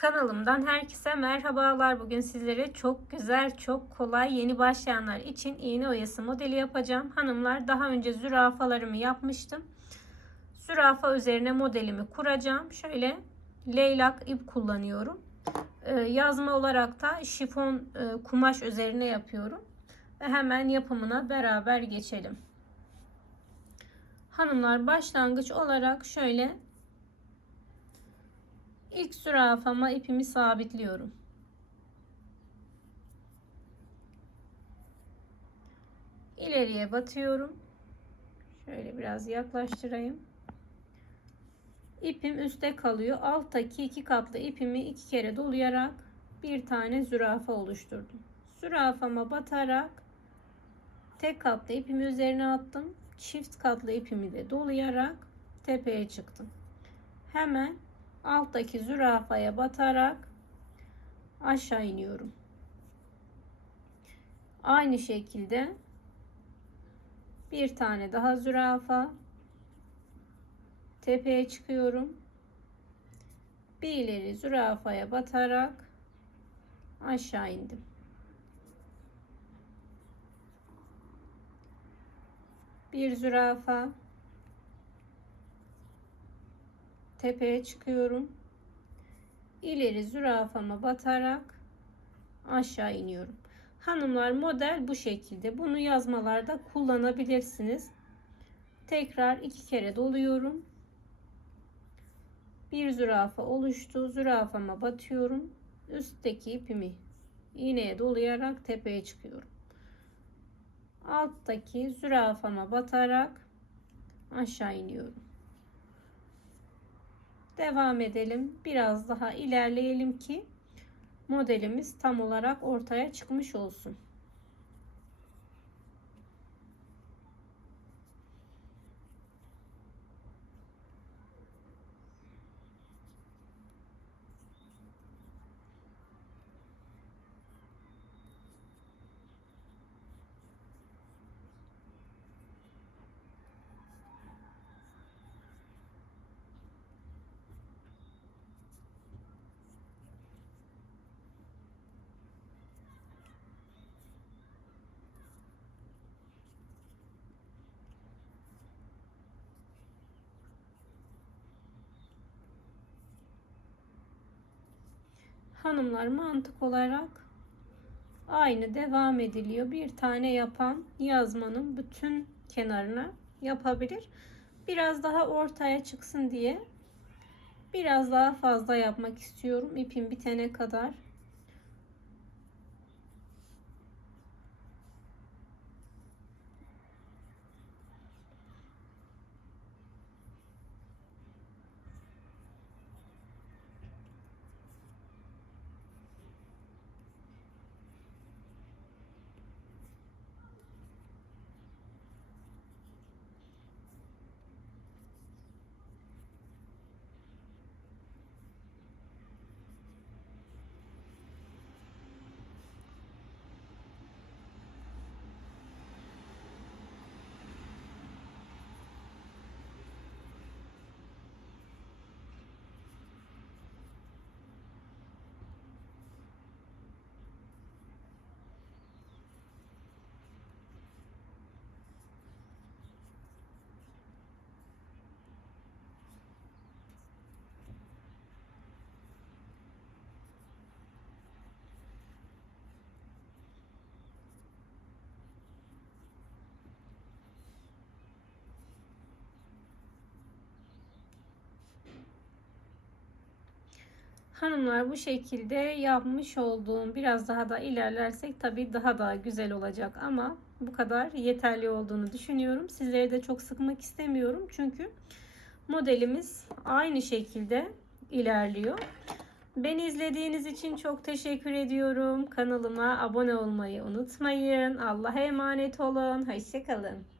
Kanalımdan herkese merhabalar. Bugün sizlere çok güzel, çok kolay yeni başlayanlar için iğne oyası modeli yapacağım. Hanımlar daha önce zürafalarımı yapmıştım. Zürafa üzerine modelimi kuracağım. Şöyle leylak ip kullanıyorum. Ee, yazma olarak da şifon e, kumaş üzerine yapıyorum. Ve hemen yapımına beraber geçelim. Hanımlar başlangıç olarak şöyle ilk zürafama ipimi sabitliyorum. İleriye batıyorum. Şöyle biraz yaklaştırayım. İpim üstte kalıyor. Alttaki iki katlı ipimi iki kere dolayarak bir tane zürafa oluşturdum. Zürafama batarak tek katlı ipimi üzerine attım. Çift katlı ipimi de dolayarak tepeye çıktım. Hemen alttaki zürafaya batarak aşağı iniyorum. Aynı şekilde bir tane daha zürafa tepeye çıkıyorum. Bir ileri zürafaya batarak aşağı indim. Bir zürafa tepeye çıkıyorum. İleri zürafama batarak aşağı iniyorum. Hanımlar model bu şekilde. Bunu yazmalarda kullanabilirsiniz. Tekrar iki kere doluyorum. Bir zürafa oluştu. Zürafama batıyorum. Üstteki ipimi iğneye dolayarak tepeye çıkıyorum. Alttaki zürafama batarak aşağı iniyorum. Devam edelim. Biraz daha ilerleyelim ki modelimiz tam olarak ortaya çıkmış olsun. Hanımlar mantık olarak aynı devam ediliyor. Bir tane yapan yazmanın bütün kenarına yapabilir. Biraz daha ortaya çıksın diye biraz daha fazla yapmak istiyorum. İpim bitene kadar. Hanımlar bu şekilde yapmış olduğum biraz daha da ilerlersek tabii daha da güzel olacak ama bu kadar yeterli olduğunu düşünüyorum. Sizleri de çok sıkmak istemiyorum çünkü modelimiz aynı şekilde ilerliyor. Beni izlediğiniz için çok teşekkür ediyorum. Kanalıma abone olmayı unutmayın. Allah'a emanet olun. Hoşçakalın.